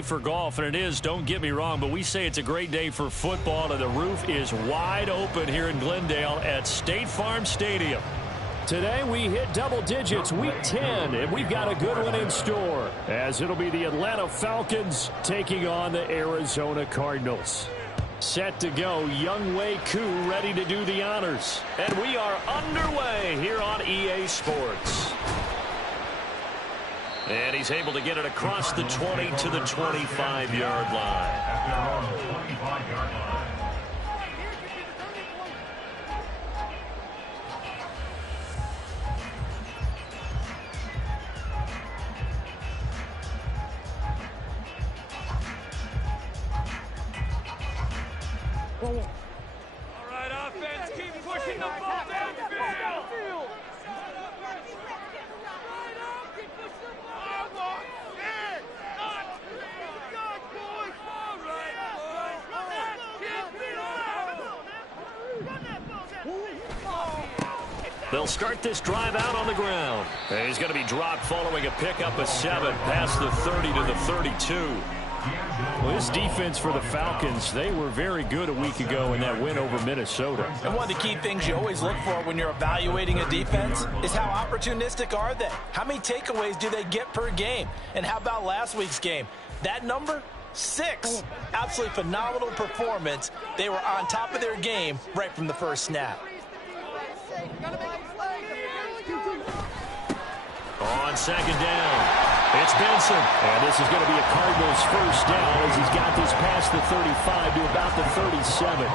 For golf, and it is, don't get me wrong, but we say it's a great day for football, and the roof is wide open here in Glendale at State Farm Stadium. Today we hit double digits, week 10, and we've got a good one in store, as it'll be the Atlanta Falcons taking on the Arizona Cardinals. Set to go, Younghoe Koo ready to do the honors. And we are underway here on EA Sports. And he's able to get it across the 20 to the 25-yard line. All right, offense, keep pushing the ball downfield. They'll start this drive out on the ground. And he's going to be dropped following a pickup of 7 past the 30 to the 32. Well, this defense for the Falcons, they were very good a week ago in that win over Minnesota. And one of the key things you always look for when you're evaluating a defense is how opportunistic are they? How many takeaways do they get per game? And how about last week's game? That number? 6. Absolutely phenomenal performance. They were on top of their game right from the first snap. On second down, it's Benson. And this is going to be a Cardinals first down as he's got this past the 35 to about the 37.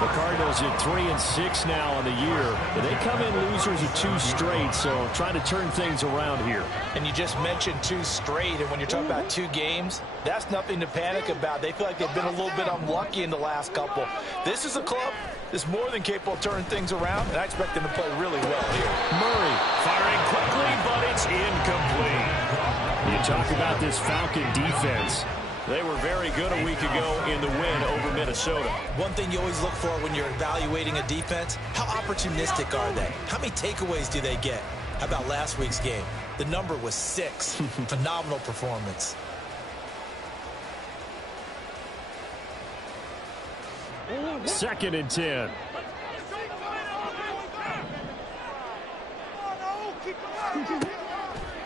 The Cardinals at 3-6 now on the year. But they come in losers of 2 straight, so trying to turn things around here. And you just mentioned 2 straight, and when you're talking about 2 games, that's nothing to panic about. They feel like they've been a little bit unlucky in the last couple. This is a club that's more than capable of turning things around, and I expect them to play really well here. Murray firing quickly, but it's incomplete. You talk about this Falcon defense. They were very good a week ago in the win over Minnesota. One thing you always look for when you're evaluating a defense, how opportunistic are they? How many takeaways do they get? How about last week's game? The number was 6. Phenomenal performance. Second and 10.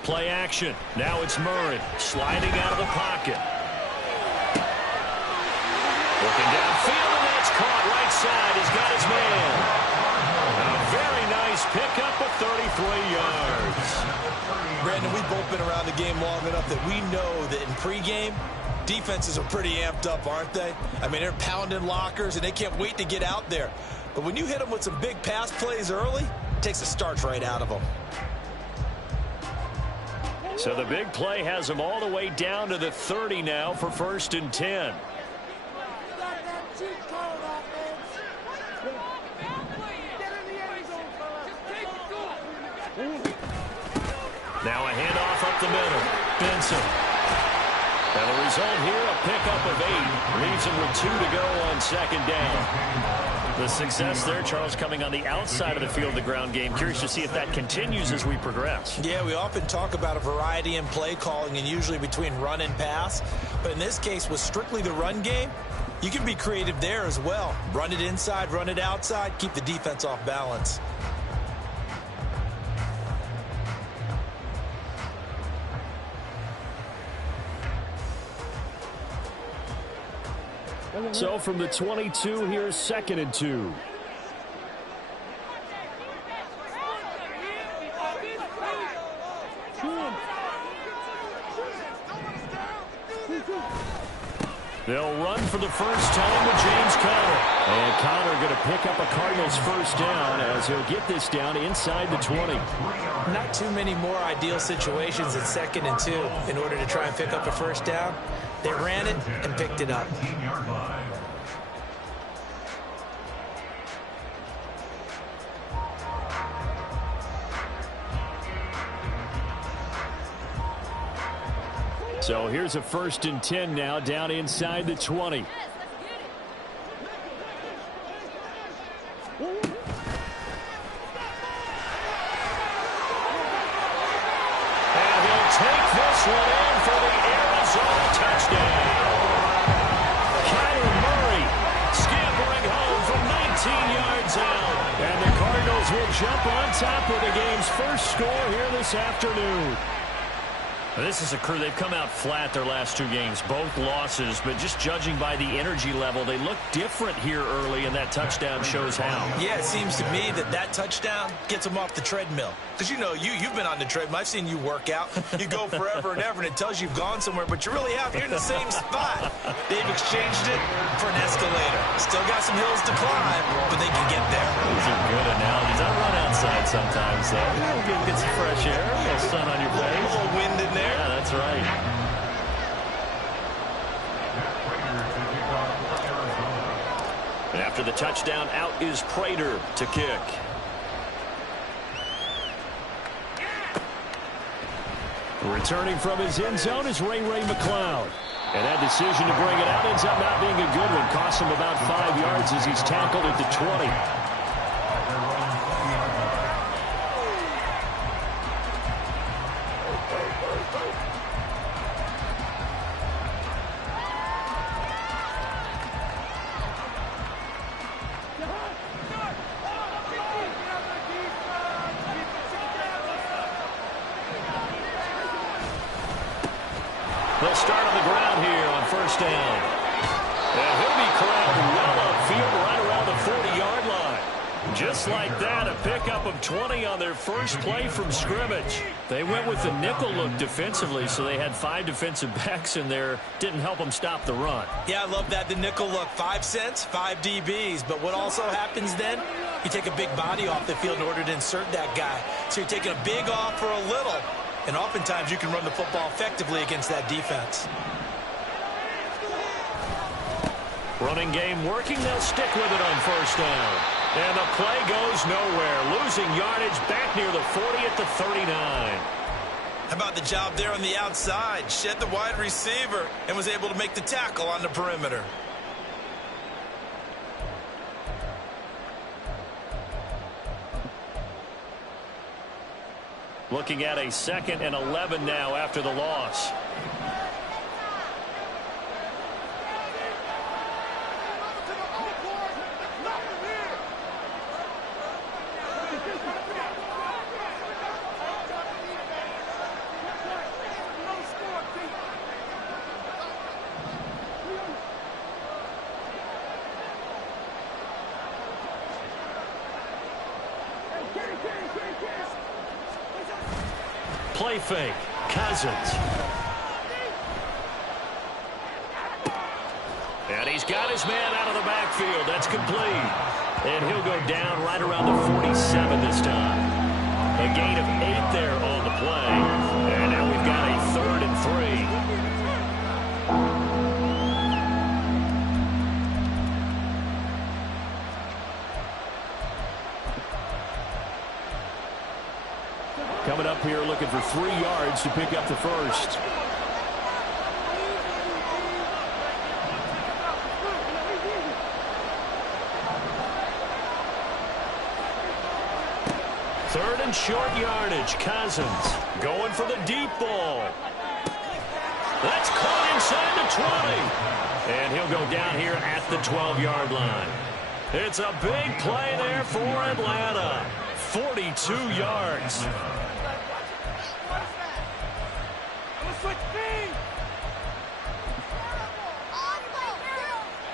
Play action. Now it's Murray sliding out of the pocket. Looking downfield, and that's caught right side. He's got his man. A very nice pickup of 33 yards. Brandon, we've both been around the game long enough that we know that in pregame, defenses are pretty amped up, aren't they? I mean, they're pounding lockers, and they can't wait to get out there. But when you hit them with some big pass plays early, it takes the starch right out of them. So the big play has them all the way down to the 30 now for 1st and 10. Now a handoff up the middle. Benson. And the result here, a pickup of 8. Leaves him with 2 to go on second down. The success there, Charles, coming on the outside of the field, the ground game. Curious to see if that continues as we progress. Yeah, we often talk about a variety in play calling and usually between run and pass. But in this case, with strictly the run game, you can be creative there as well. Run it inside, run it outside, keep the defense off balance. So from the 22, here's 2nd and 2. They'll run for the first time with James Conner. And Conner going to pick up a Cardinals first down as he'll get this down inside the 20. Not too many more ideal situations in 2nd and 2 in order to try and pick up a first down. They ran it and picked it up. So here's a 1st and 10 now down inside the 20. And he'll take this one in for the Arizona his first score here this afternoon. This is a crew. They've come out flat their last 2 games, both losses, but just judging by the energy level, they look different here early, and that touchdown shows how. Yeah, it seems to me that touchdown gets them off the treadmill. Because, you know, you've been on the treadmill. I've seen you work out. You go forever and ever, and it tells you you've gone somewhere, but you really have. You're in the same spot. They've exchanged it for an escalator. Still got some hills to climb, but they can get there. Those are good analogies. I run outside sometimes, so get some fresh air, a little sun on your face. A little wind in there. Yeah, that's right. After the touchdown, out is Prater to kick. Returning from his end zone is Ray McCloud. And that decision to bring it out ends up not being a good one. Costs him about 5 yards as he's tackled at the 20. They'll start on the ground here on first down. And he'll be corralled well upfield right around the 40-yard line. Just like that, a pickup of 20 on their first play from scrimmage. They went with the nickel look defensively, so they had 5 defensive backs in there. Didn't help them stop the run. Yeah, I love that, the nickel look. 5 cents, 5 DBs. But what also happens then, you take a big body off the field in order to insert that guy. So you're taking a big off for a little. And oftentimes you can run the football effectively against that defense. Running game working. They'll stick with it on first down. And the play goes nowhere. Losing yardage back near the 40 at the 39. How about the job there on the outside? Shed the wide receiver and was able to make the tackle on the perimeter. Looking at a 2nd and 11 now after the loss. Play fake. Cousins. And he's got his man out of the backfield. That's complete. And he'll go down right around the 47 this time. A gain of 8 there on the play. And now we've got a 3rd and 3. Coming up here looking for 3 yards to pick up the first. Third and short yardage. Cousins going for the deep ball. That's caught inside the 20. And he'll go down here at the 12-yard line. It's a big play there for Atlanta. 42 yards.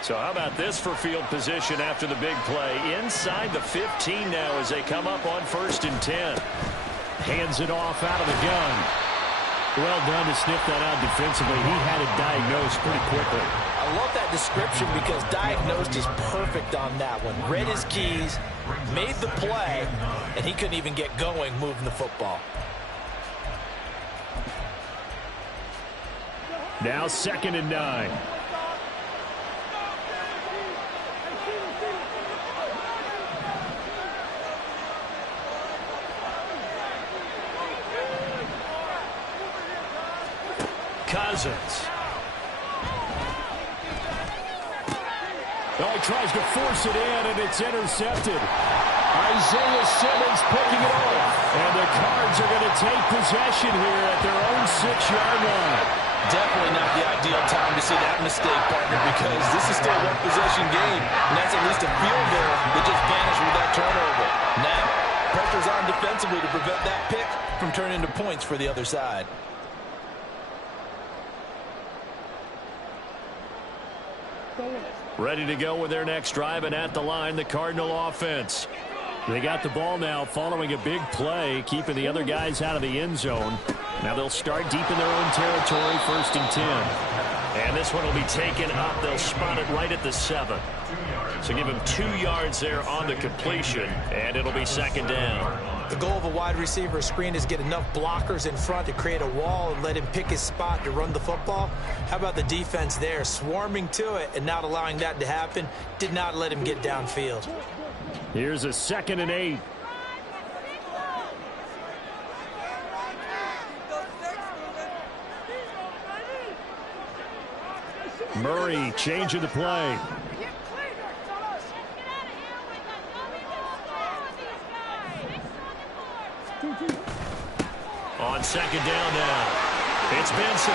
So how about this for field position after the big play? Inside the 15 now as they come up on 1st and 10. Hands it off out of the gun. Well done to sniff that out defensively. He had it diagnosed pretty quickly. I love that description because diagnosed is perfect on that one. Read his keys, made the play, and he couldn't even get going moving the football. Now 2nd and 9. Cousins. Oh, he tries to force it in, and it's intercepted. Isaiah Simmons picking it off. And the Cards are going to take possession here at their own 6-yard line. Definitely not the ideal time to see that mistake, partner, because this is still a one-possession game, and that's at least a field goal that just vanished with that turnover. Now, pressure's on defensively to prevent that pick from turning into points for the other side. Ready to go with their next drive, and at the line, the Cardinal offense. They got the ball now following a big play, keeping the other guys out of the end zone. Now they'll start deep in their own territory, 1st and 10. And this one will be taken up. They'll spot it right at the 7. So give him 2 yards there on the completion, and it'll be 2nd down. The goal of a wide receiver screen is get enough blockers in front to create a wall and let him pick his spot to run the football. How about the defense there, swarming to it and not allowing that to happen? Did not let him get downfield. Here's a 2nd and 8. Murray changing the play. On 2nd down now, it's Benson.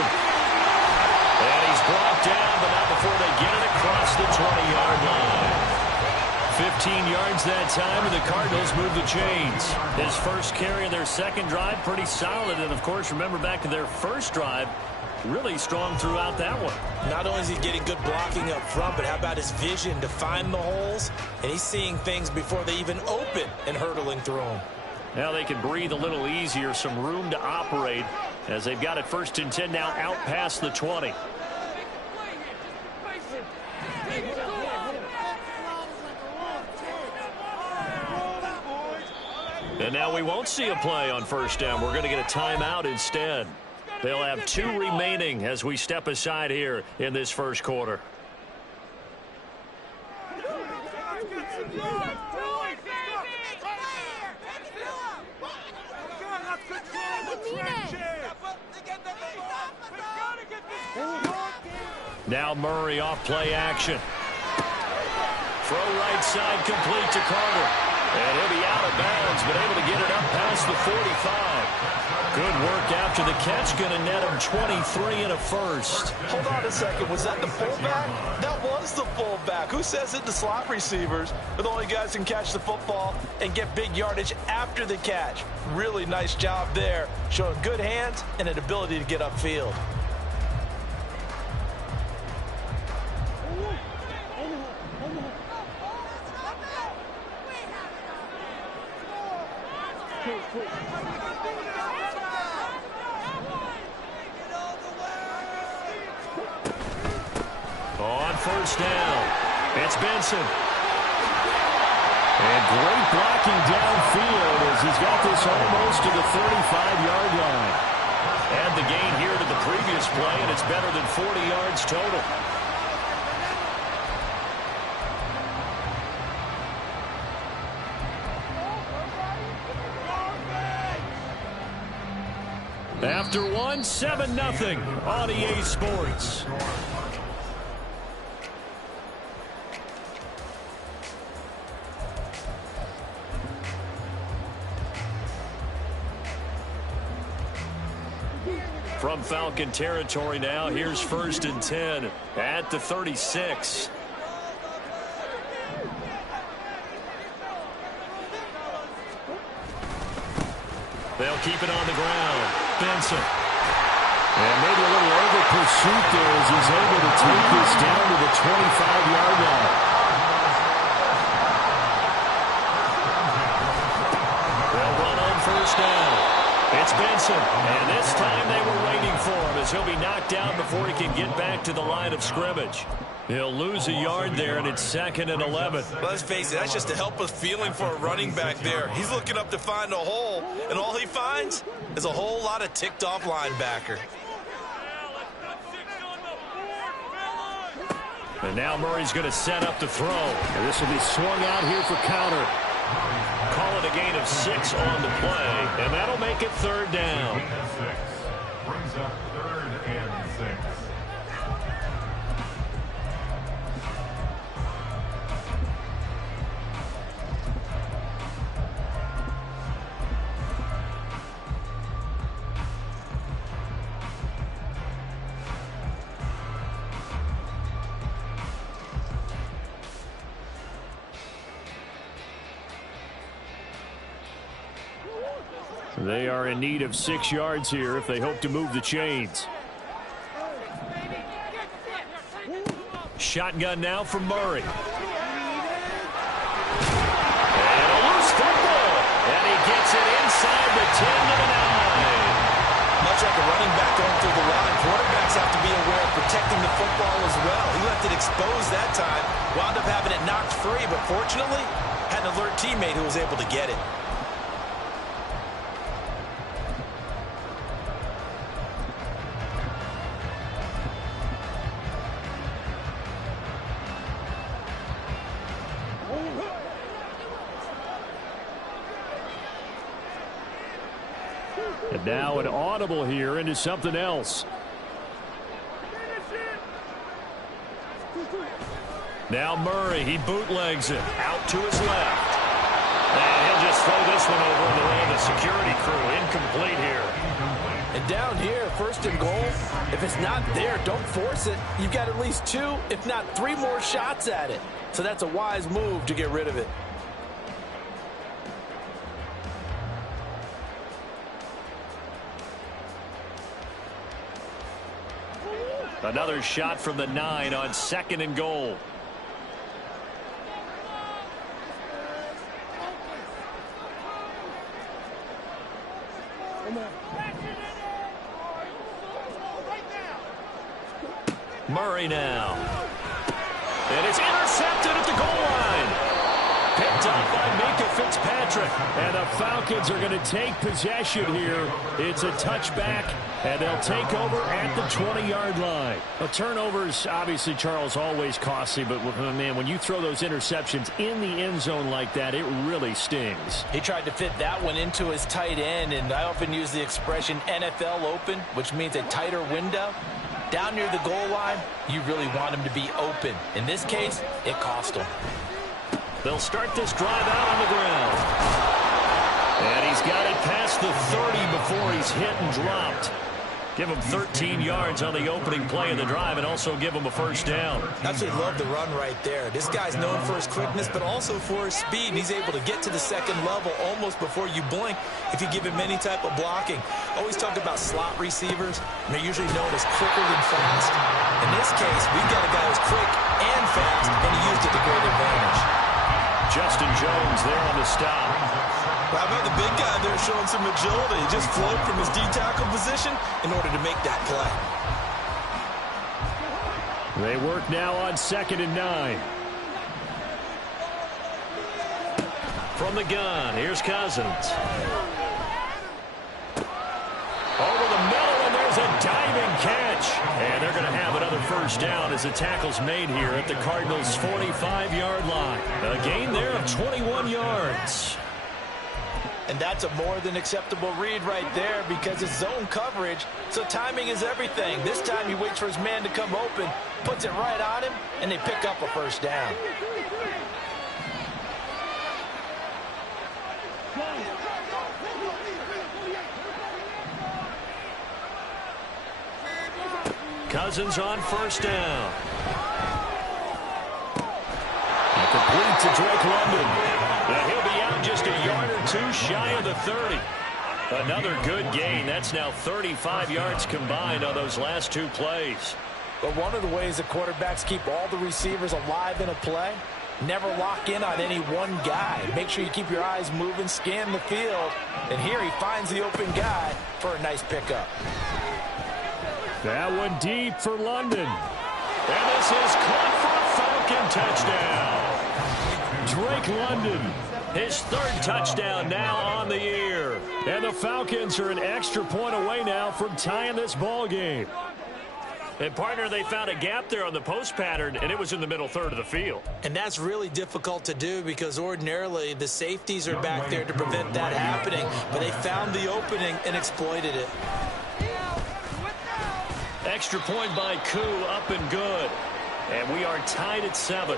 And he's brought down, but not before they get it across the 20-yard line. 15 yards that time, and the Cardinals move the chains. His first carry of their second drive, pretty solid. And, of course, remember back to their first drive, really strong throughout that one. Not only is he getting good blocking up front, but how about his vision to find the holes? And he's seeing things before they even open and hurtling through them. Now they can breathe a little easier, some room to operate as they've got it 1st and 10 now out past the 20. And now we won't see a play on 1st down. We're going to get a timeout instead. They'll have 2 remaining as we step aside here in this first quarter. Now Murray off play action. Throw right side complete to Carter. And he'll be out of bounds, but able to get it up past the 45. Good work after the catch. Going to net him 23 and a first. Hold on a second. Was that the fullback? That was the fullback. Who says it to slot receivers? But the only guys who can catch the football and get big yardage after the catch. Really nice job there. Showing good hands and an ability to get upfield. On 1st down, it's Benson. And great blocking downfield as he's got this almost to the 35-yard line. Add the gain here to the previous play, and it's better than 40 yards total. After one, 7-0 on EA Sports. From Falcon territory now, here's 1st and 10 at the 36. They'll keep it on the ground. Benson. And maybe a little over pursuit there as he's able to take this down to the 25-yard line. They'll run on 1st down. It's Benson, and this time they were waiting for him as he'll be knocked down before he can get back to the line of scrimmage. He'll lose a yard there, and it's 2nd and 11. Well, let's face it, that's just a helpless feeling for a running back there. He's looking up to find a hole, and all he finds is a whole lot of ticked-off linebacker. And now Murray's going to set up the throw. And this will be swung out here for counter. Call it a gain of 6 on the play, and that'll make it 3rd down. Brings up 3rd and 6. They are in need of 6 yards here if they hope to move the chains. Shotgun now from Murray. And a loose football. And he gets it inside the 10 to the 9. Much like a running back going through the line, quarterbacks have to be aware of protecting the football as well. He left it exposed that time, wound up having it knocked free, but fortunately had an alert teammate who was able to get it. And now an audible here into something else. Now Murray, he bootlegs it out to his left. And he'll just throw this one over in the land of security crew. Incomplete here. And down here, 1st and goal, if it's not there, don't force it. You've got at least 2, if not 3 more shots at it. So that's a wise move to get rid of it. Another shot from the 9 on 2nd and goal. Murray now. And it's intercepted at the goal line. Picked up by Minka Fitzpatrick. And the Falcons are going to take possession here. It's a touchback, and they'll take over at the 20-yard line. A turnover's obviously, Charles, always costly, but, man, when you throw those interceptions in the end zone like that, it really stings. He tried to fit that one into his tight end, and I often use the expression NFL open, which means a tighter window. Down near the goal line, you really want him to be open. In this case, it cost him. They'll start this drive out on the ground. And he's got it past the 30 before he's hit and dropped. Give him 13 yards on the opening play of the drive and also give him a 1st down. Absolutely love the run right there. This guy's known for his quickness, but also for his speed. He's able to get to the 2nd level almost before you blink if you give him any type of blocking. Always talk about slot receivers, and they're usually known as quicker than fast. In this case, we've got a guy who's quick and fast, and he used it to great advantage. Justin Jones there on the stop. How about the big guy there showing some agility? He just floated from his D-tackle position in order to make that play. They work now on 2nd and 9. From the gun, here's Cousins. Over the middle, and there's a diving catch. And they're going to have another 1st down as the tackle's made here at the Cardinals' 45-yard line. A gain there of 21 yards. And that's a more than acceptable read right there because it's zone coverage, so timing is everything. This time he waits for his man to come open, puts it right on him, and they pick up a 1st down. Cousins on 1st down. Complete to Drake London. He'll be out just a yard or 2 shy of the 30. Another good gain. That's now 35 yards combined on those last 2 plays. But one of the ways that quarterbacks keep all the receivers alive in a play, never lock in on any one guy. Make sure you keep your eyes moving, scan the field. And here he finds the open guy for a nice pickup. That one deep for London. And this is caught for a Falcon touchdown. Drake London, his 3rd touchdown now on the year. And the Falcons are an extra point away now from tying this ball game. And, partner, they found a gap there on the post pattern, and it was in the middle 3rd of the field. And that's really difficult to do because ordinarily the safeties are back there to prevent that happening. But they found the opening and exploited it. Extra point by Koo, up and good. And we are tied at 7.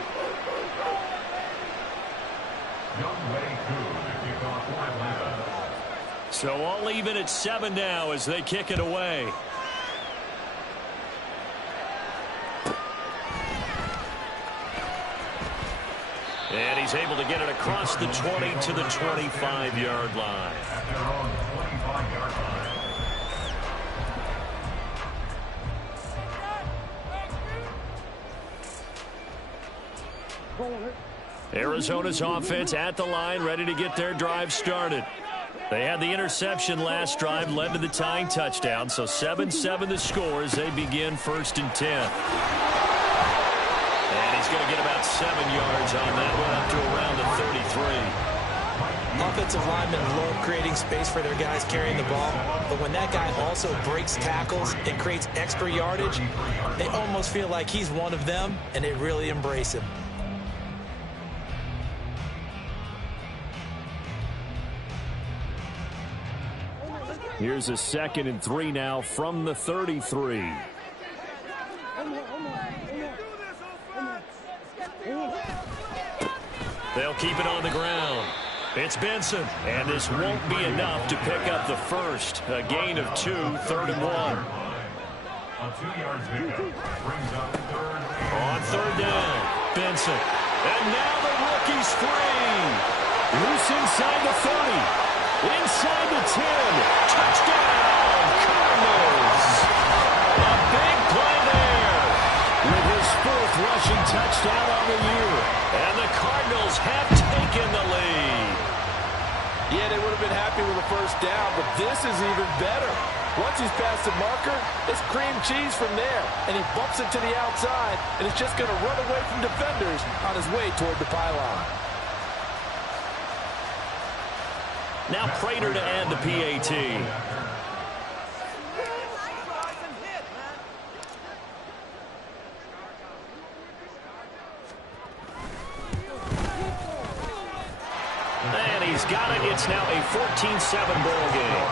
So all even at 7 now as they kick it away. And he's able to get it across the 20 to the 25-yard line. Arizona's offense at the line, ready to get their drive started. They had the interception last drive, led to the tying touchdown, so 7-7 the score as they begin 1st and 10. And he's going to get about 7 yards on that one, up to around the 33. Offensive linemen love creating space for their guys carrying the ball, but when that guy also breaks tackles and creates extra yardage, they almost feel like he's one of them, and they really embrace him. Here's a 2nd and 3 now from the 33. They'll keep it on the ground. It's Benson, and this won't be enough to pick up the first. A gain of 2, 3rd and 1. A 2-yard pickup brings up 3rd. On 3rd down, Benson. And now the rookie's free. Loose inside the 30. Inside the 10. Touchdown, Cardinals. A big play there with his 4th rushing touchdown on the year. And the Cardinals have taken the lead. Yeah, they would have been happy with the first down, but this is even better. Once he's past the marker, it's cream cheese from there. And he bumps it to the outside, and it's just going to run away from defenders on his way toward the pylon. Now Prater to add the PAT. And he's got it. It's now a 14-7 ball game.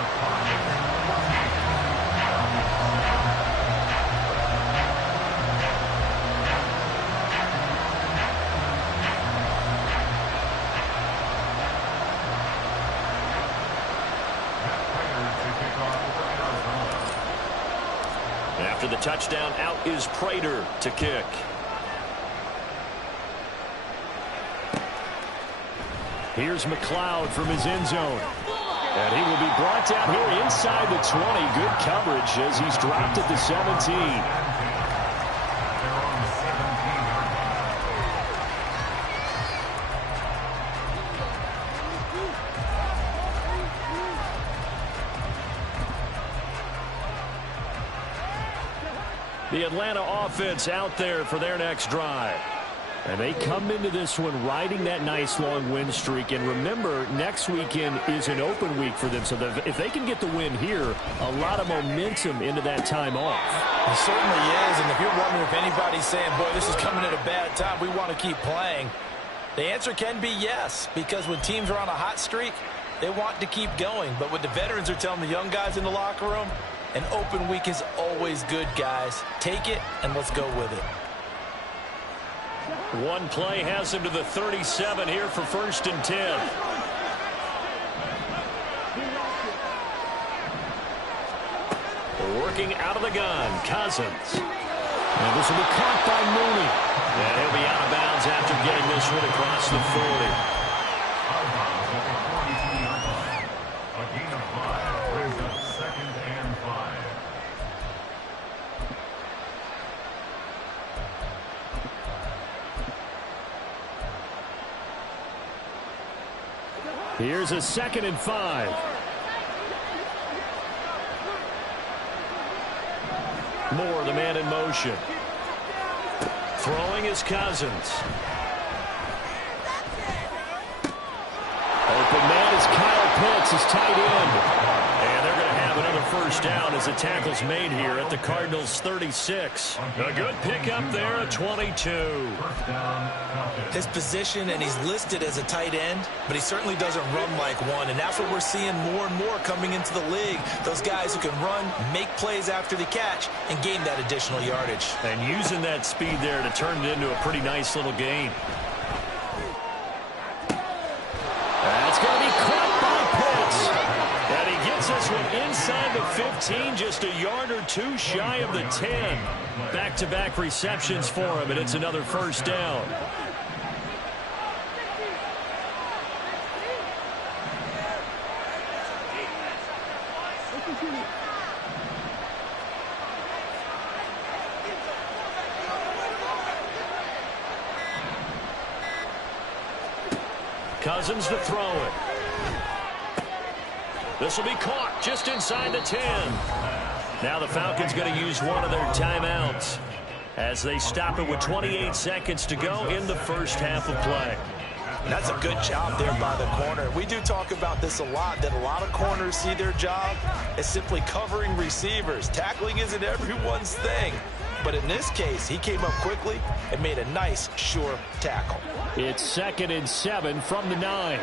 After the touchdown, out is Prater to kick. Here's McLeod from his end zone. And he will be brought down here inside the 20. Good coverage as he's dropped at the 17. The Atlanta offense out there for their next drive. And they come into this one riding that nice long win streak. And remember, next weekend is an open week for them. So if they can get the win here, a lot of momentum into that time off. It certainly is. And if you're wondering if anybody's saying, boy, this is coming at a bad time, we want to keep playing, the answer can be yes. Because when teams are on a hot streak, they want to keep going. But what the veterans are telling the young guys in the locker room, an open week is always good, guys. Take it, and let's go with it. One play has him to the 37 here for 1st and 10. Working out of the gun, Cousins. And this will be caught by Mooney. And he'll be out of bounds after getting this one across the 40. A gain of 5 brings up 2nd and 5. Here's a 2nd and 5. Moore, the man in motion. Throwing is Cousins. Open man is Kyle Pitts, his tight end. And they're going to have another 1st down as the tackle's made here at the Cardinals' 36. A good pickup there at 22. His position, and he's listed as a tight end, but he certainly doesn't run like one, and that's what we're seeing more and more coming into the league. Those guys who can run, make plays after the catch, and gain that additional yardage. And using that speed there to turn it into a pretty nice little gain. That's going to be caught by Pitts. And he gets this one inside the 15, just a yard or 2 shy of the 10. Back-to-back receptions for him, and it's another 1st down. Cousins to throw it. This will be caught just inside the 10. Now the Falcons going to use one of their timeouts as they stop it with 28 seconds to go in the first half of play. And that's a good job there by the corner. We do talk about this a lot, that a lot of corners see their job as simply covering receivers. Tackling isn't everyone's thing. But in this case, he came up quickly and made a nice, sure tackle. It's 2nd and 7 from the 9.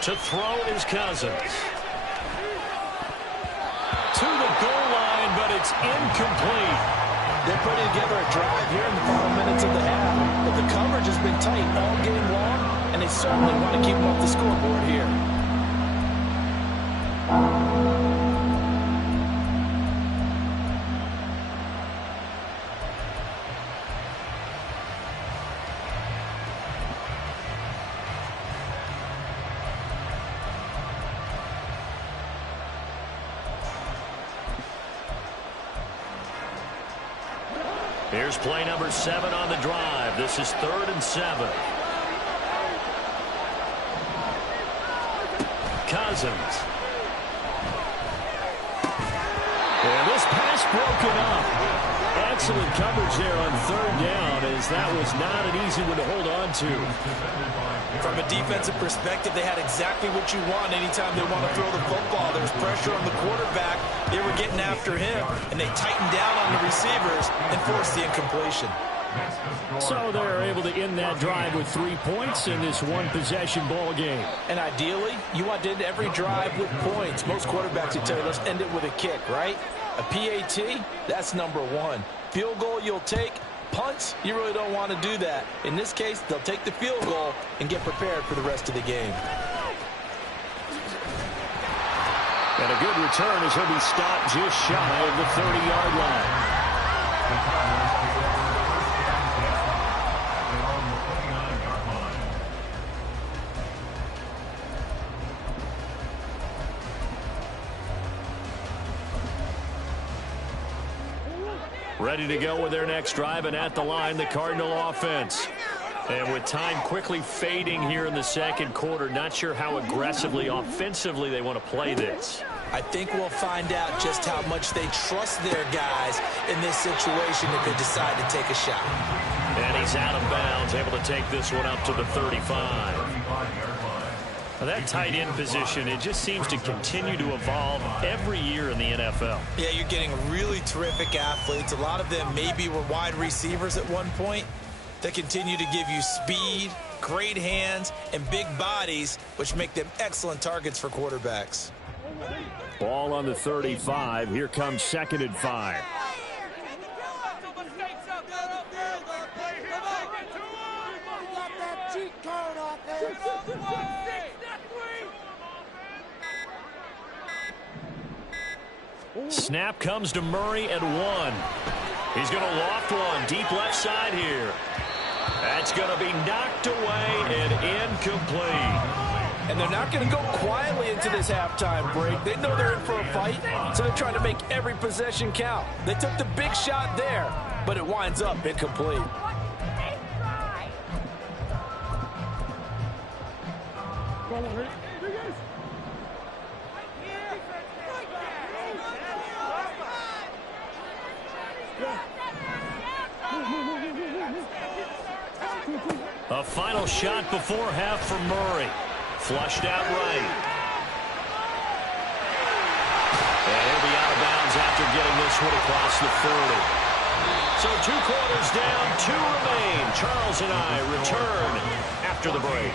To throw is Cousins. To the goal line, but it's incomplete. They're putting together a drive here in the final minutes of the half. But the coverage has been tight all game long, and they certainly want to keep them off the scoreboard here. Here's play number 7 on the drive. This is 3rd and 7. Cousins. And this pass broken up. Excellent coverage there on 3rd down, as that was not an easy one to hold on to. From a defensive perspective, they had exactly what you want anytime they want to throw the football. There's pressure on the quarterback. They were getting after him, and they tightened down on the receivers and forced the incompletion. So they're able to end that drive with 3 points in this one-possession ball game. And ideally, you want to end every drive with points. Most quarterbacks would tell you, let's end it with a kick, right? A PAT, that's number 1. Field goal you'll take. Punts, you really don't want to do that. In this case, they'll take the field goal and get prepared for the rest of the game. And a good return as he'll be stopped just shy of the 30-yard line. Ready to go with their next drive, and at the line, the Cardinal offense. And with time quickly fading here in the second quarter, not sure how aggressively, offensively they want to play this. I think we'll find out just how much they trust their guys in this situation if they decide to take a shot. And he's out of bounds, able to take this one up to the 35. Now that tight end position, it just seems to continue to evolve every year in the NFL. Yeah, you're getting really terrific athletes. A lot of them maybe were wide receivers at one point. They continue to give you speed, great hands, and big bodies, which make them excellent targets for quarterbacks. Ball on the 35. Here comes 2nd and 5. Snap comes to Murray at 1. He's going to loft one deep left side here. That's going to be knocked away and incomplete. And they're not going to go quietly into this halftime break. They know they're in for a fight, so they're trying to make every possession count. They took the big shot there, but it winds up incomplete. A final shot before half for Murray. Flushed out right. And he'll be out of bounds after getting this one across the 30. So 2 quarters down, 2 remain. Charles and I return after the break.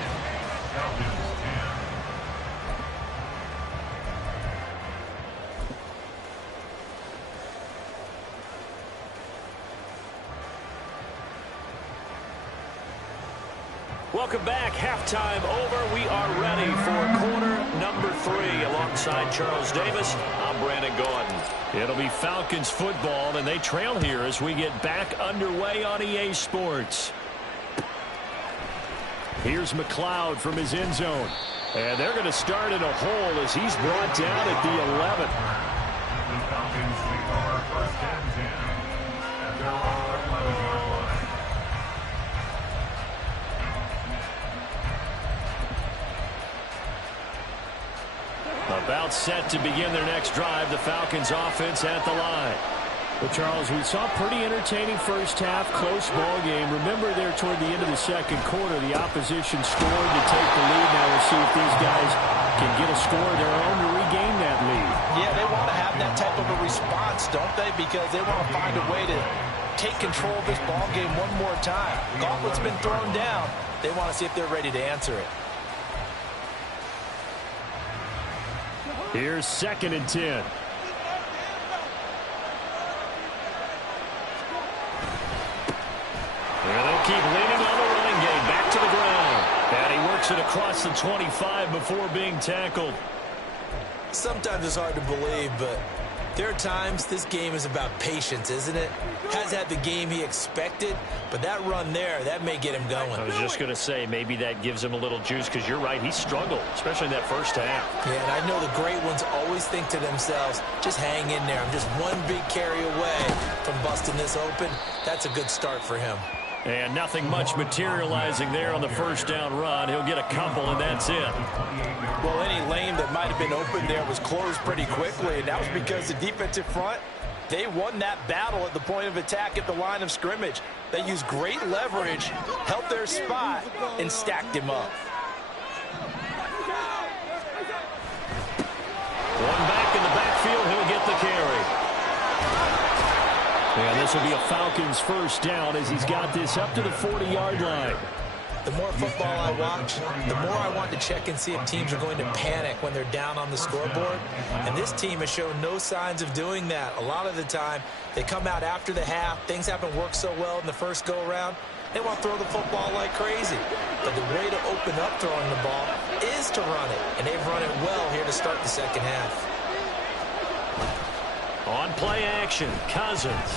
Welcome back. Halftime over. We are ready for quarter number 3. Alongside Charles Davis, I'm Brandon Gordon. It'll be Falcons football, and they trail here as we get back underway on EA Sports. Here's McLeod from his end zone. And they're going to start in a hole as he's brought down at the 11. The Falcons score first and 10 at their own 11-yard line. About set to begin their next drive, the Falcons offense at the line. Well, Charles, we saw a pretty entertaining first half, close ball game. Remember there toward the end of the second quarter, the opposition scored to take the lead. Now we'll see if these guys can get a score of their own to regain that lead. Yeah, they want to have that type of a response, don't they? Because they want to find a way to take control of this ball game one more time. Gauntlet's been thrown down. They want to see if they're ready to answer it. Here's 2nd and 10. They'll keep leaning on the running game. Back to the ground. And he works it across the 25 before being tackled. Sometimes it's hard to believe, but there are times this game is about patience, isn't it? Has had the game he expected, but that run there, that may get him going. I was just going to say, maybe that gives him a little juice, because you're right, he struggled, especially in that first half. Yeah, and I know the great ones always think to themselves, just hang in there. I'm just one big carry away from busting this open. That's a good start for him. And nothing much materializing there on the first down run. He'll get a couple, and that's it. Well, any lane that might have been open there was closed pretty quickly, and that was because the defensive front, they won that battle at the point of attack at the line of scrimmage. They used great leverage, held their spot, and stacked him up. One back in the backfield, he'll get the carry. And this will be a Falcons first down as he's got this up to the 40-yard line. The more football I watch, the more I want to check and see if teams are going to panic when they're down on the scoreboard. And this team has shown no signs of doing that. A lot of the time, they come out after the half. Things haven't worked so well in the first go-around. They want to throw the football like crazy. But the way to open up throwing the ball is to run it. And they've run it well here to start the second half. On play action, Cousins.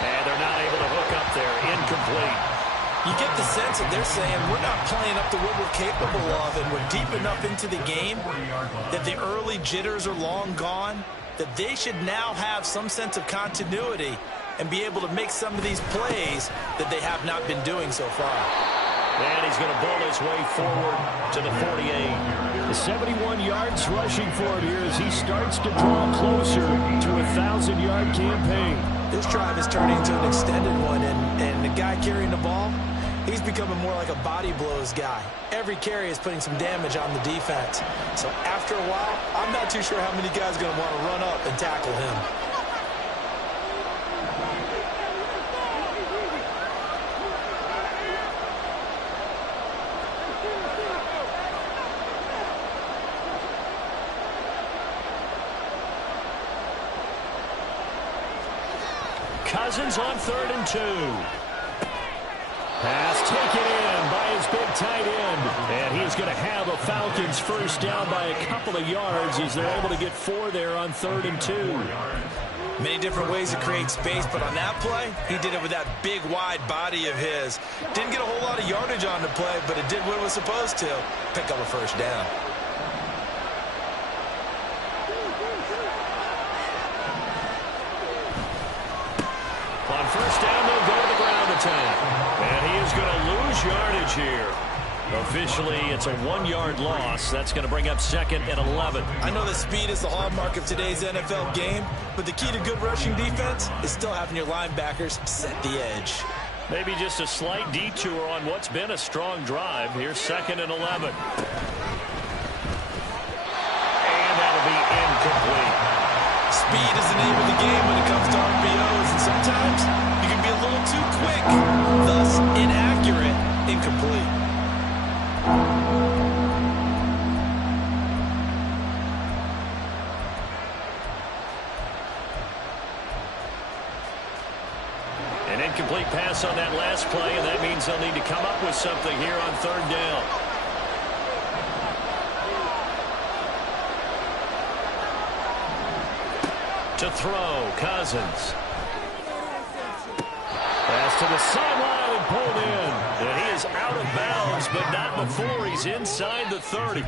And they're not able to hook up there. Incomplete. You get the sense that they're saying we're not playing up to what we're capable of, and we're deep enough into the game that the early jitters are long gone, that they should now have some sense of continuity and be able to make some of these plays that they have not been doing so far. And he's going to bull his way forward to the 48. The 71 yards rushing for him here as he starts to draw closer to a 1,000-yard campaign. This drive is turning into an extended one, and the guy carrying the ball, he's becoming more like a body blows guy. Every carry is putting some damage on the defense. So after a while, I'm not too sure how many guys are going to want to run up and tackle him. Cousins on 3rd and 2. Pass taken in by his big tight end. And he's going to have a Falcons first down by a couple of yards as they're able to get 4 there on 3rd and 2. Many different ways to create space, but on that play, he did it with that big, wide body of his. Didn't get a whole lot of yardage on the play, but it did what it was supposed to. Pick up a first down. On first down, they'll go to the ground attack. And he is going to lose yardage here. Officially, it's a 1-yard loss. That's going to bring up 2nd and 11. I know that speed is the hallmark of today's NFL game, but the key to good rushing defense is still having your linebackers set the edge. Maybe just a slight detour on what's been a strong drive. Here's 2nd and 11. And that'll be incomplete. Speed is the name of the game when it comes to RPOs, and sometimes you can be a little too quick, thus inaccurate, incomplete. An incomplete pass on that last play, and that means they'll need to come up with something here on 3rd down. To throw, Cousins. Pass to the sideline and pulled in. And he is is out of bounds, but not before he's inside the 30.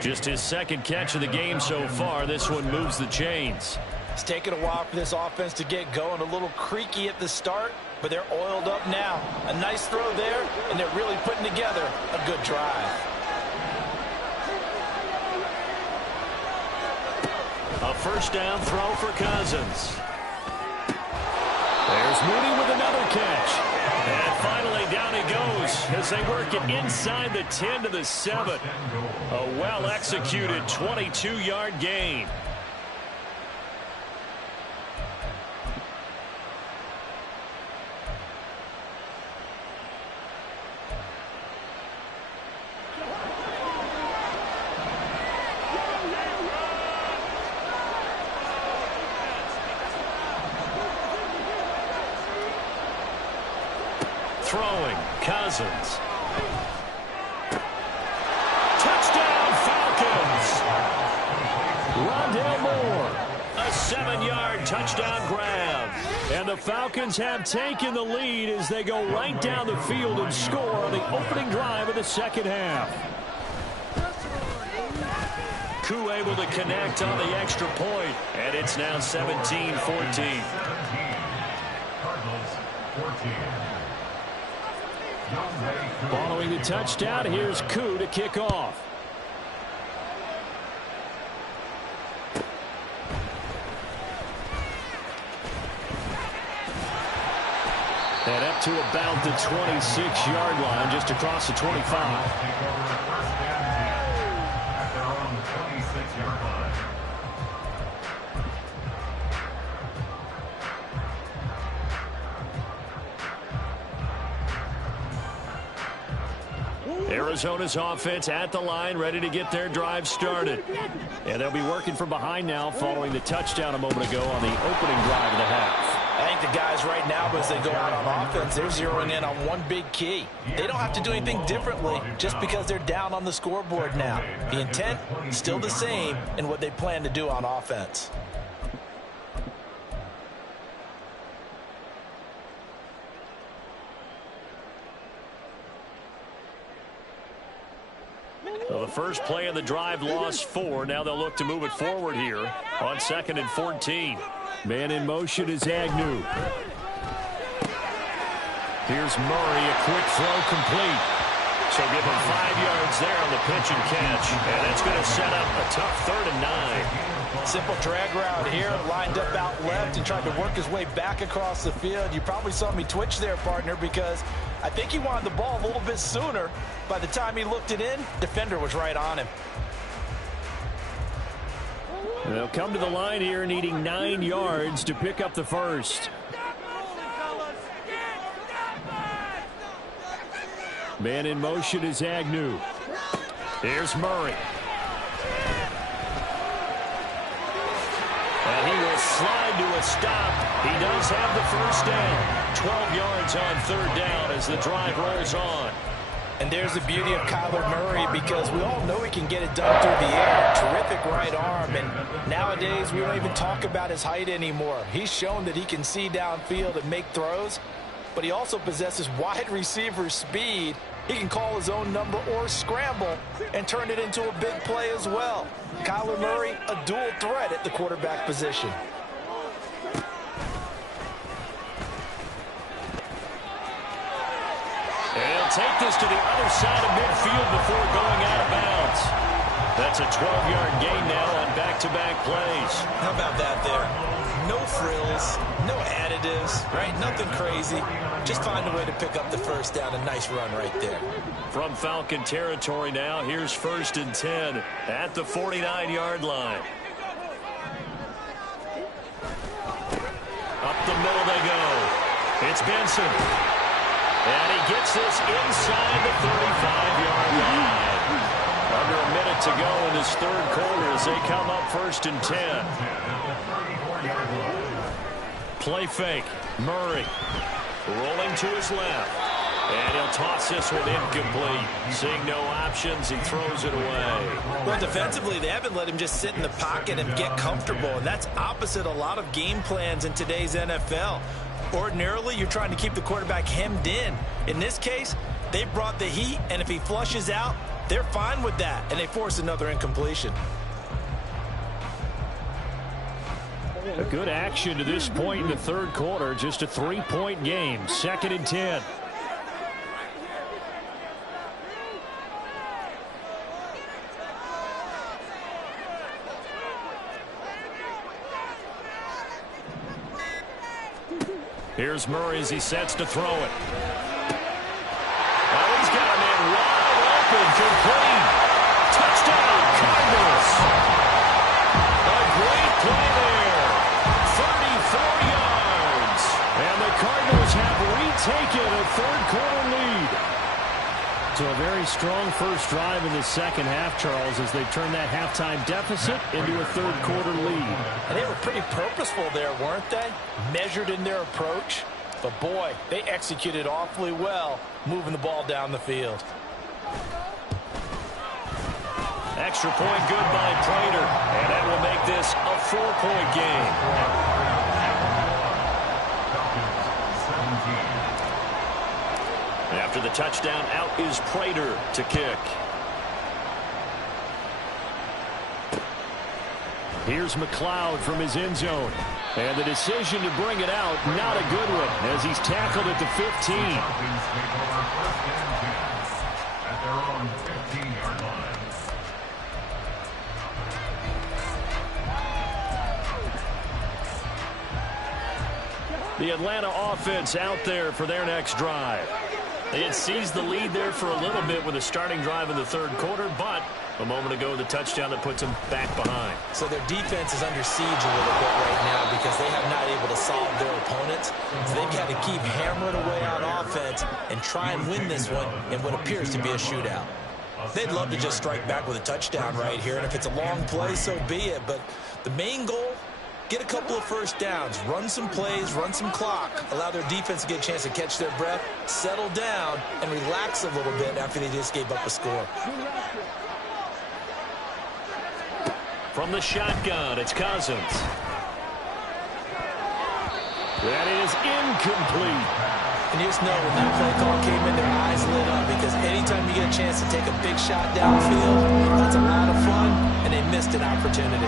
Just his second catch of the game so far. This one moves the chains. It's taken a while for this offense to get going. A little creaky at the start, but they're oiled up now. A nice throw there, and they're really putting together a good drive. A first down throw for Cousins. There's Mooney with another catch. And finally down he goes as they work it inside the 10 to the 7. A well-executed 22-yard gain. Throwing, Cousins. Touchdown, Falcons! Rondale Moore, a 7-yard touchdown grab. And the Falcons have taken the lead as they go right down the field and score on the opening drive of the second half. Koo able to connect on the extra point, and it's now 17-14. Cardinals 14. Following the touchdown, here's Koo to kick off. And up to about the 26-yard line, just across the 25. Take over at first and 10 at their own 26-yard line. Arizona's offense at the line, ready to get their drive started. And they'll be working from behind now following the touchdown a moment ago on the opening drive of the half. I think the guys right now, as they go out on offense, they're zeroing in on one big key. They don't have to do anything differently just because they're down on the scoreboard now. The intent, still the same in what they plan to do on offense. Well, the first play of the drive lost 4. Now they'll look to move it forward here on 2nd and 14. Man in motion is Agnew. Here's Murray, a quick throw complete. So give him 5 yards there on the pitch and catch. And that's going to set up a tough 3rd and 9. Simple drag route here, lined up out left and tried to work his way back across the field. You probably saw me twitch there, partner, because I think he wanted the ball a little bit sooner. By the time he looked it in, defender was right on him. They'll come to the line here needing 9 yards to pick up the first. Man in motion is Agnew. Here's Murray. And he will slide to a stop. He does have the first down. 12 yards on 3rd down as the drive rolls on. And there's the beauty of Kyler Murray, because we all know he can get it done through the air. Terrific right arm, and nowadays we don't even talk about his height anymore. He's shown that he can see downfield and make throws, but he also possesses wide receiver speed. He can call his own number or scramble and turn it into a big play as well. Kyler Murray, a dual threat at the quarterback position. And he'll take this to the other side of midfield before going out of bounds. That's a 12-yard gain now on back-to-back plays. How about that there? No frills, no additives, right? Nothing crazy. Just find a way to pick up the first down. A nice run right there. From Falcon territory now, here's 1st and 10 at the 49-yard line. Up the middle they go. It's Benson. And he gets this inside the 35-yard line. Under a minute to go in this 3rd quarter as they come up 1st and 10. Play fake. Murray rolling to his left. And he'll toss this one incomplete. Seeing no options, he throws it away. Well, defensively, they haven't let him just sit in the pocket and get comfortable. And that's opposite a lot of game plans in today's NFL. Ordinarily, you're trying to keep the quarterback hemmed in. In this case, they brought the heat, and if he flushes out, they're fine with that, and they force another incompletion. A good action to this point in the third quarter. Just a 3-point game. 2nd and 10. Here's Murray as he sets to throw it. Oh, he's got a man wide open, complete. Touchdown, Cardinals. A great play there. 34 yards. And the Cardinals have retaken a third-quarter lead. So a very strong first drive in the second half, Charles, as they turn that halftime deficit into a third-quarter lead. And they were pretty purposeful there, weren't they? Measured in their approach. But, boy, they executed awfully well, moving the ball down the field. Extra point good by Prater. And that will make this a 4-point game. After the touchdown, out is Prater to kick. Here's McLeod from his end zone. And the decision to bring it out, not a good one, as he's tackled at the 15. At their own 15-yard line. The Atlanta offense out there for their next drive. They had seized the lead there for a little bit with a starting drive in the third quarter, but a moment ago the touchdown that puts them back behind. So their defense is under siege a little bit right now because they have not able to solve their opponents. So they've got to keep hammering away on offense and try and win this one in what appears to be a shootout. They'd love to just strike back with a touchdown right here, and if it's a long play, so be it. But the main goal, get a couple of first downs, run some plays, run some clock, allow their defense to get a chance to catch their breath, settle down, and relax a little bit after they just gave up a score. From the shotgun, it's Cousins. That is incomplete. And you just know when that play call came in, their eyes lit up because anytime you get a chance to take a big shot downfield, that's a lot of fun, and they missed an opportunity.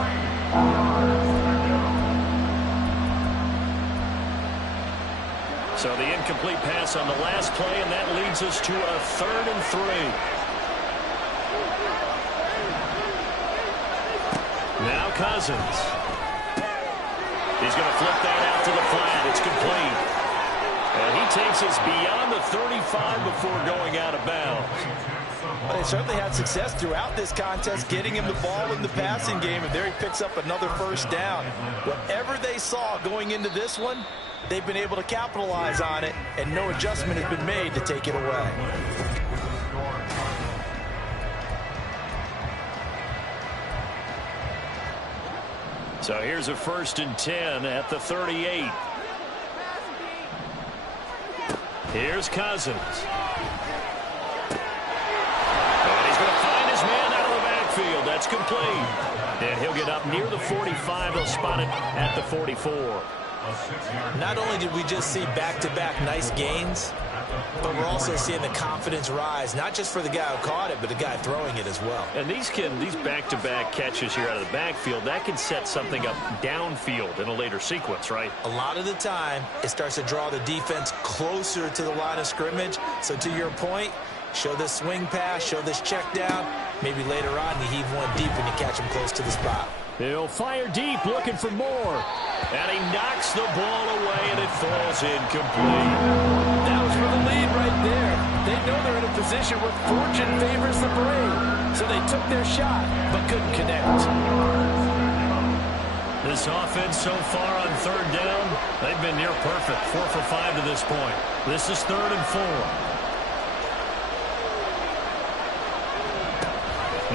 So the incomplete pass on the last play, and that leads us to a 3rd and 3. Now Cousins. He's going to flip that out to the flat. It's complete. And he takes us beyond the 35 before going out of bounds. Well, they certainly had success throughout this contest, getting him the ball in the passing game, and there he picks up another first down. Whatever they saw going into this one, they've been able to capitalize on it, and no adjustment has been made to take it away. So here's a 1st and 10 at the 38. Here's Cousins. And he's going to find his man out of the backfield. That's complete. And he'll get up near the 45. They'll spot it at the 44. Not only did we just see back-to-back nice gains, but we're also seeing the confidence rise, not just for the guy who caught it, but the guy throwing it as well. And these back-to-back catches here out of the backfield, that can set something up downfield in a later sequence, right? A lot of the time, it starts to draw the defense closer to the line of scrimmage. So to your point, show this swing pass, show this check down. Maybe later on you heave one deep and you catch him close to the spot. He'll fire deep, looking for more. And he knocks the ball away, and it falls incomplete. That was for the lead right there. They know they're in a position where fortune favors the brave. So they took their shot, but couldn't connect. This offense so far on 3rd down, they've been near perfect. 4 for 5 to this point. This is 3rd and 4.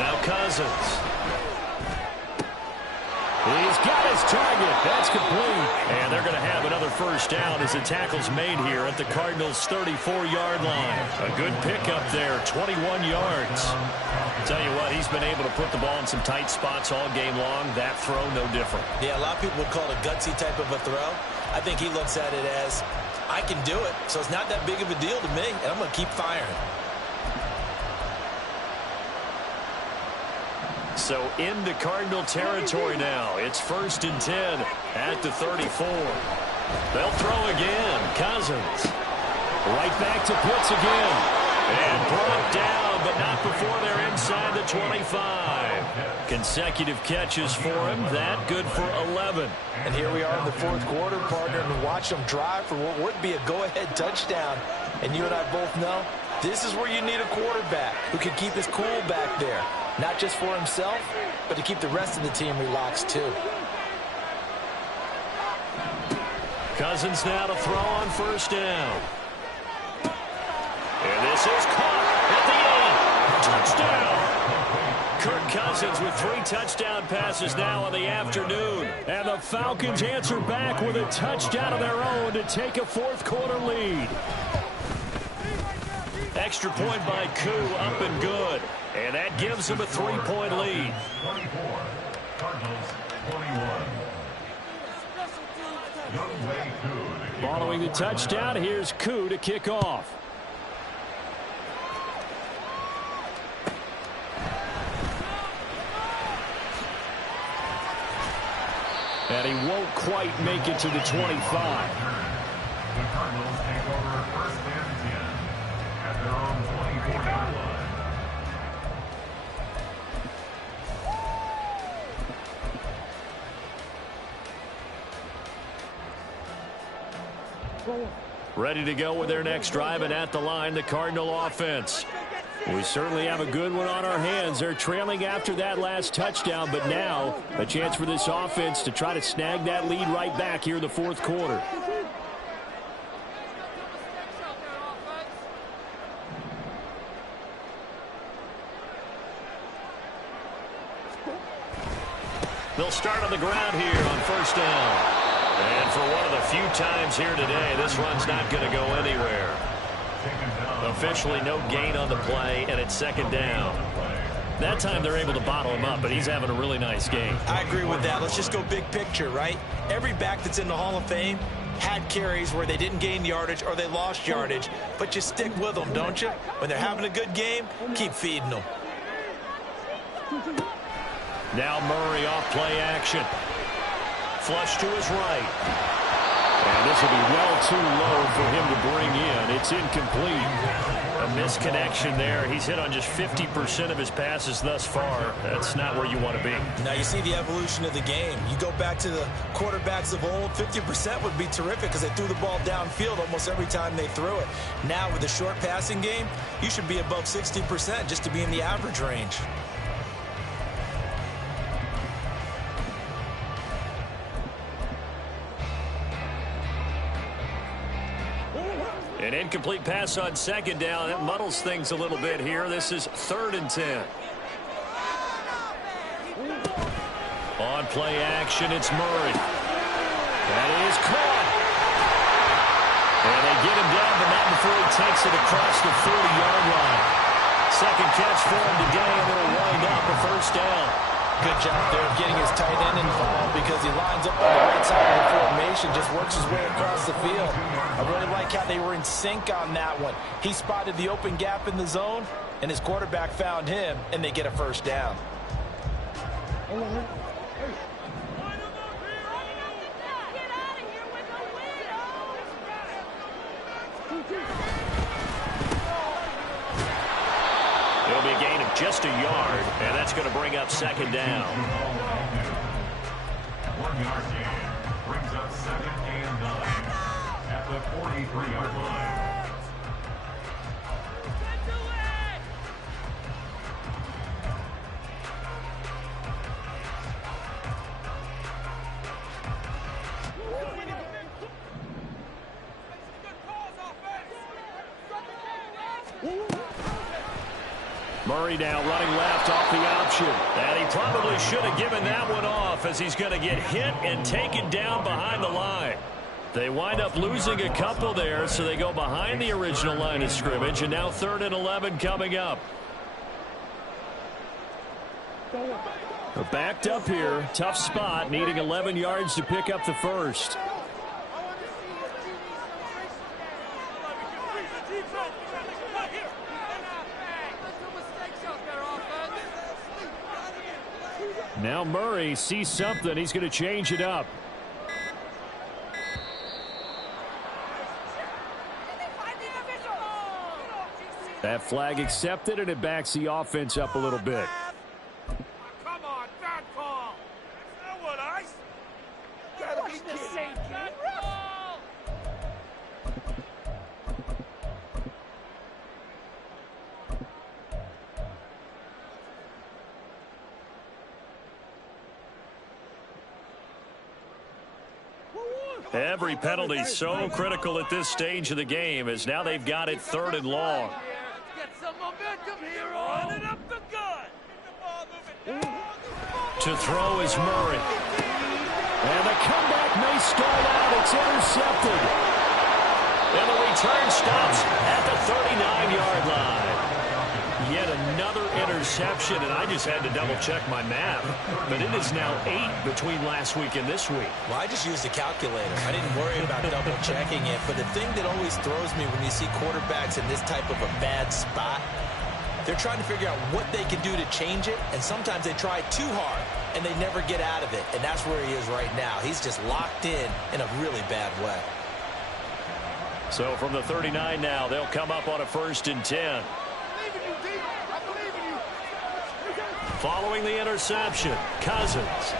Now Cousins. He's got his target. That's complete. And they're going to have another first down as the tackle's made here at the Cardinals' 34-yard line. A good pickup there, 21 yards. Tell you what, he's been able to put the ball in some tight spots all game long. That throw, no different. Yeah, a lot of people would call it a gutsy type of a throw. I think he looks at it as, I can do it, so it's not that big of a deal to me, and I'm going to keep firing. So into Cardinal territory now. It's 1st and 10 at the 34. They'll throw again. Cousins. Right back to Pitts again. And brought down, but not before they're inside the 25. Consecutive catches for him. That good for 11. And here we are in the 4th quarter, partner, and watch them drive for what would be a go-ahead touchdown. And you and I both know this is where you need a quarterback who can keep his cool back there. Not just for himself, but to keep the rest of the team relaxed too. Cousins now to throw on 1st down. And this is caught at the end. Touchdown. Kirk Cousins with 3 touchdown passes now in the afternoon. And the Falcons answer back with a touchdown of their own to take a 4th quarter lead. Extra point by Koo, up and good. And that gives them a 3-point lead. 24, Cardinals 21. Following the touchdown, here's Koo to kick off. And he won't quite make it to the 25. The Cardinals take over 1st and 10 at their own 24-yard line. Ready to go with their next drive, and at the line, the Cardinal offense. We certainly have a good one on our hands. They're trailing after that last touchdown, but now a chance for this offense to try to snag that lead right back here in the 4th quarter. They'll start on the ground here on 1st down. And for one of the few times here today, this run's not going to go anywhere. Officially no gain on the play, and it's 2nd down. That time they're able to bottle him up, but he's having a really nice game. I agree with that. Let's just go big picture, right? Every back that's in the Hall of Fame had carries where they didn't gain yardage or they lost yardage, but you stick with them, don't you? When they're having a good game, keep feeding them. Now Murray off play action. Flush to his right. And this will be well too low for him to bring in. It's incomplete. A misconnection there. He's hit on just 50% of his passes thus far. That's not where you want to be. Now you see the evolution of the game. You go back to the quarterbacks of old, 50% would be terrific because they threw the ball downfield almost every time they threw it. Now with the short passing game, you should be above 60% just to be in the average range. An incomplete pass on 2nd down. That muddles things a little bit here. This is 3rd and 10. On play action, it's Murray. That is caught. And they get him down, but not before he takes it across the 40-yard line. 2nd catch for him today, and it'll wind up a 1st down. Good job there of getting his tight end involved because he lines up on the right side of the formation, just works his way across the field. I really like how they were in sync on that one. He spotted the open gap in the zone, and his quarterback found him, and they get a 1st down. It'll be a gain of just a yard, and that's going to bring up 2nd down. 1-yard gain brings up 2nd and 9 at the 43-yard line. Murray now running left off the option. And he probably should have given that one off as he's going to get hit and taken down behind the line. They wind up losing a couple there, so they go behind the original line of scrimmage, and now 3rd and 11 coming up. They're backed up here. Tough spot, needing 11 yards to pick up the 1st. Now Murray sees something. He's going to change it up. That flag accepted, and it backs the offense up a little bit. Come on, bad call. That's not what I said. Gotta be kidding. Bad call. Every penalty so critical at this stage of the game, as now they've got it 3rd and long. Get some momentum here. Running up the gut. To throw is Murray. And the comeback may stall out. It's intercepted. And the return stops at the 39-yard line. Yet another interception, and I just had to double-check my math. But it is now 8 between last week and this week. Well, I just used a calculator. I didn't worry about double-checking it. But the thing that always throws me when you see quarterbacks in this type of a bad spot, they're trying to figure out what they can do to change it, and sometimes they try too hard, and they never get out of it. And that's where he is right now. He's just locked in a really bad way. So from the 39 now, they'll come up on a 1st and 10. Following the interception, Cousins.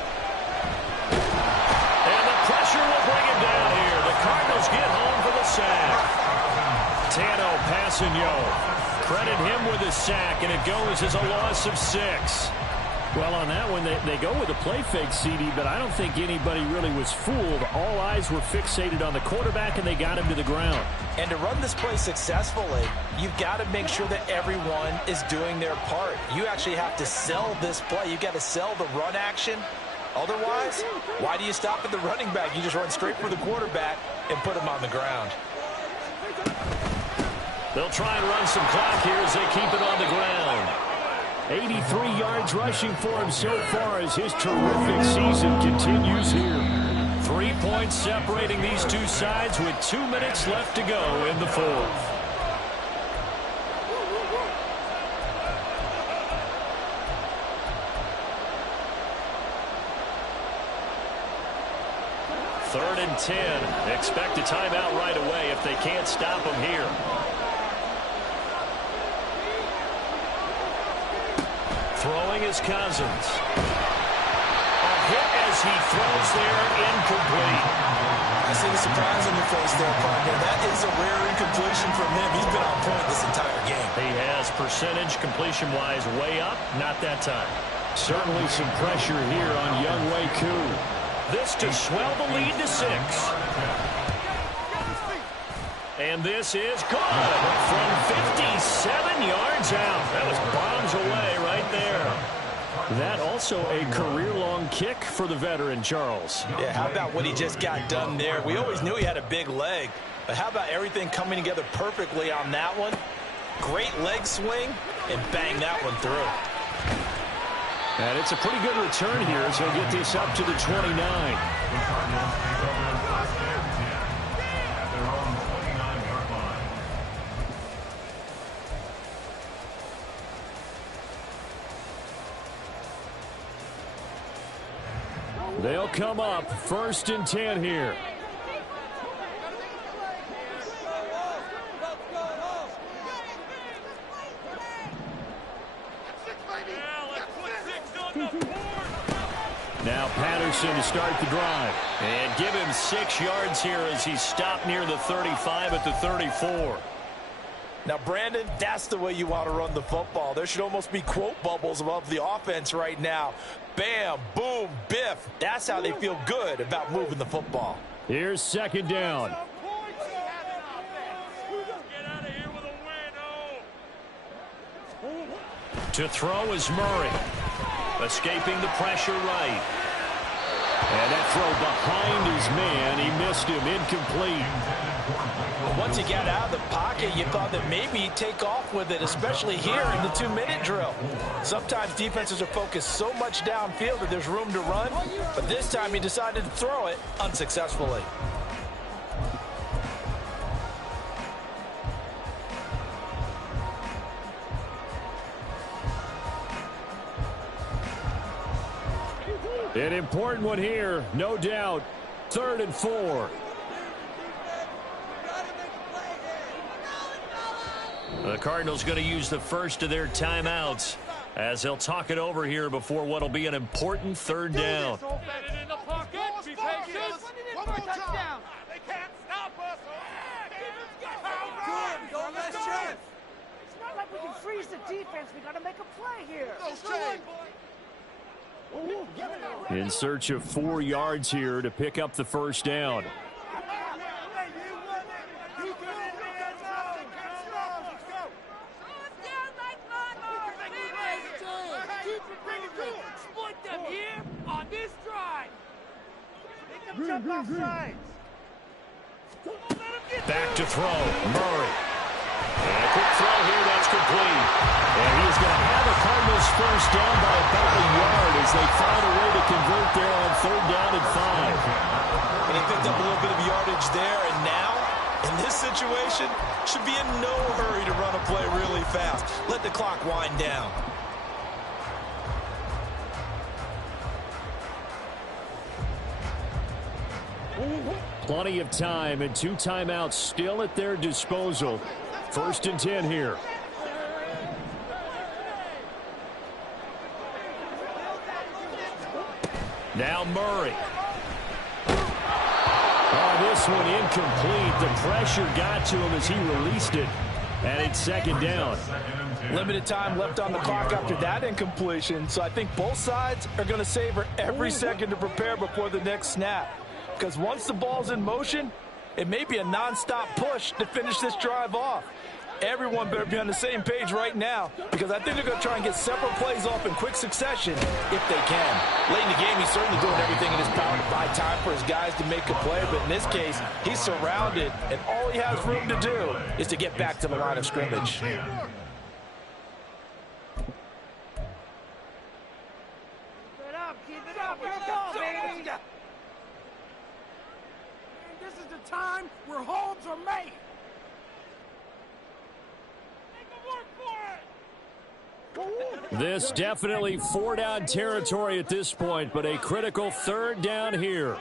And the pressure will bring him down here. The Cardinals get home for the sack. Tano Passanio. Credit him with a sack, and it goes as a loss of 6. Well, on that one, they go with a play fake, CD, but I don't think anybody really was fooled. All eyes were fixated on the quarterback, and they got him to the ground. And to run this play successfully, you've got to make sure that everyone is doing their part. You actually have to sell this play. You've got to sell the run action. Otherwise, why do you stop at the running back? You just run straight for the quarterback and put him on the ground. They'll try and run some clock here as they keep it on the ground. 83 yards rushing for him so far as his terrific season continues here. 3 points separating these two sides with 2 minutes left to go in the 4th. Third and 10. Expect a timeout right away if they can't stop him here. Throwing is Cousins. A hit as he throws there, incomplete. I see the surprise on your face there, partner. That is a rare incompletion from him. He's been on point this entire game. He has percentage completion-wise way up, not that time. Certainly some pressure here on young Wei Koo. This to swell the lead to 6. And this is good from 57 yards out. That was bombs away right there. That also a career-long kick for the veteran, Charles. Yeah, how about what he just got done there? We always knew he had a big leg, but how about everything coming together perfectly on that one? Great leg swing, and bang that one through. And it's a pretty good return here as he'll get this up to the 29. They'll come up 1st and 10 here. Now Patterson to start the drive. And give him 6 yards here as he stopped near the 35 at the 34. Now, Brandon, that's the way you want to run the football. There should almost be quote bubbles above the offense right now. Bam, boom, biff. That's how they feel good about moving the football. Here's 2nd down. Get out of here with a win, To throw is Murray. Escaping the pressure right. And that throw behind his man. He missed him. Incomplete. Once he got out of the pocket, you thought that maybe he'd take off with it, especially here in the 2-minute drill. Sometimes defenses are focused so much downfield that there's room to run, but this time he decided to throw it unsuccessfully. An important one here, no doubt. 3rd and 4. The Cardinals going to use the first of their timeouts as they'll talk it over here before what will be an important 3rd down. We can freeze the defense. We got to make a play here. In search of 4 yards here to pick up the 1st down. Back to throw, Murray. And a quick throw here, that's complete. And he's going to have the Cardinals 1st down by about a yard as they find a way to convert there on 3rd down and 5. And he picked up a little bit of yardage there, and now, in this situation, should be in no hurry to run a play really fast. Let the clock wind down. Plenty of time and 2 timeouts still at their disposal. 1st and 10 here. Now Murray. Oh, this one incomplete. The pressure got to him as he released it. And it's 2nd down. Limited time left on the clock after that incompletion, so I think both sides are going to savor every second to prepare before the next snap. Because once the ball's in motion, it may be a nonstop push to finish this drive off. Everyone better be on the same page right now, because I think they're going to try and get several plays off in quick succession if they can. Late in the game, he's certainly doing everything in his power to buy time for his guys to make a play, but in this case, he's surrounded, and all he has room to do is to get back to the line of scrimmage. Keep it up, let's go, baby! This is the time where homes are made. This definitely 4-down territory at this point, but a critical 3rd down here.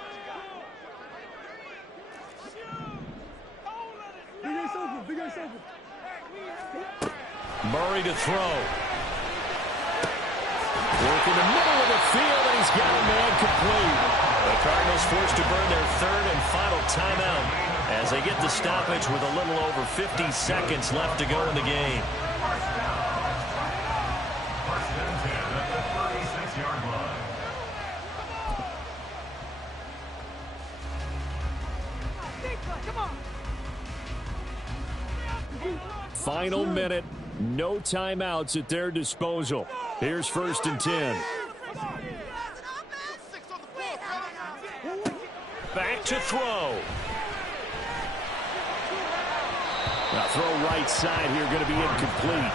Murray to throw. Work in the middle of the field, and he's got a man complete. The Cardinals forced to burn their 3rd and final timeout as they get the stoppage with a little over 50 seconds left to go in the game. Final minute, no timeouts at their disposal. Here's 1st and 10. Back to throw. Now throw right side here, going to be incomplete.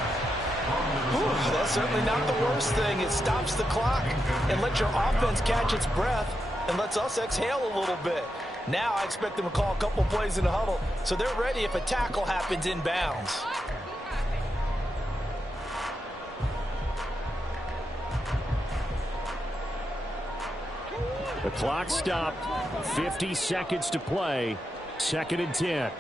Ooh, that's certainly not the worst thing. It stops the clock and lets your offense catch its breath and lets us exhale a little bit. Now I expect them to call a couple plays in the huddle, so they're ready if a tackle happens inbounds. The clock stopped. 50 seconds to play. 2nd and 10.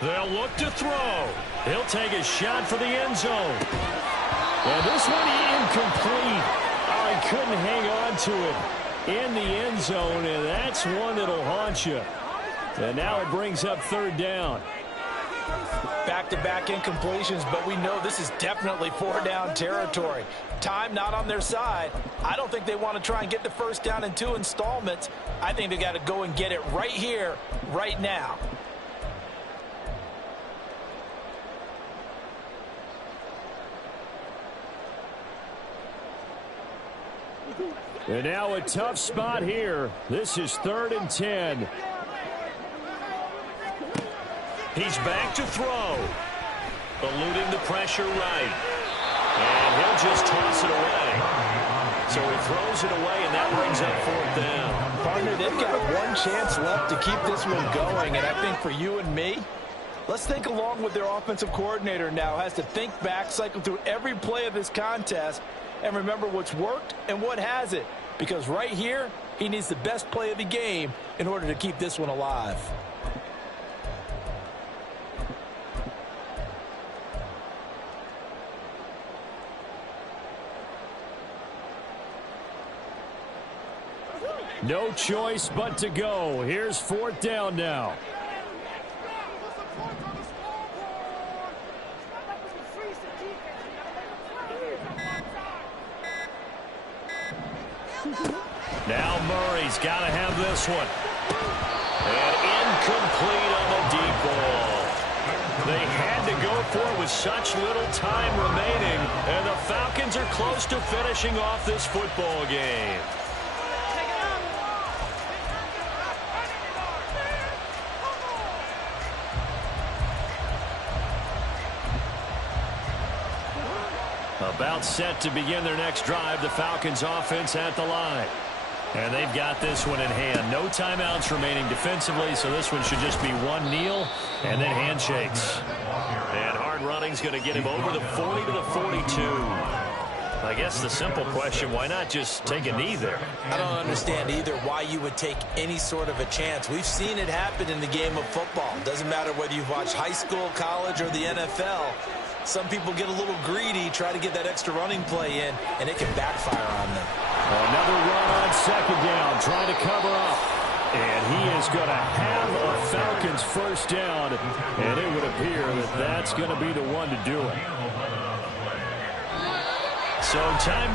They'll look to throw. He'll take a shot for the end zone. And this one incomplete. Oh, he couldn't hang on to it in the end zone, and that's one that'll haunt you. And now it brings up 3rd down. Back-to-back incompletions, but we know this is definitely 4-down territory. Time not on their side. I don't think they want to try and get the 1st down in 2 installments. I think they got to go and get it right here, right now. And now a tough spot here. This is 3rd and 10. He's back to throw. Eluding the pressure right. And he'll just toss it away. So he throws it away, and that brings up 4th down. Partner, they've got one chance left to keep this one going, and I think for you and me, Let's think along with their offensive coordinator now. Has to think back, cycle through every play of this contest, and remember what's worked and what hasn't. Because right here, he needs the best play of the game in order to keep this one alive. No choice but to go. Here's 4th down now. Now Murray's got to have this one. And incomplete on the deep ball. They had to go for it with such little time remaining, and the Falcons are close to finishing off this football game. About set to begin their next drive, the Falcons offense at the line. And they've got this one in hand. No timeouts remaining defensively, so this one should just be one kneel and then handshakes. And hard running's going to get him over the 40 to the 42. I guess the simple question, why not just take a knee there? I don't understand either why you would take any sort of a chance. We've seen it happen in the game of football. Doesn't matter whether you've watched high school, college, or the NFL. Some people get a little greedy, try to get that extra running play in, and it can backfire on them. Another run on 2nd down, trying to cover up. And he is going to have a Falcons 1st down, and it would appear that that's going to be the one to do it. So time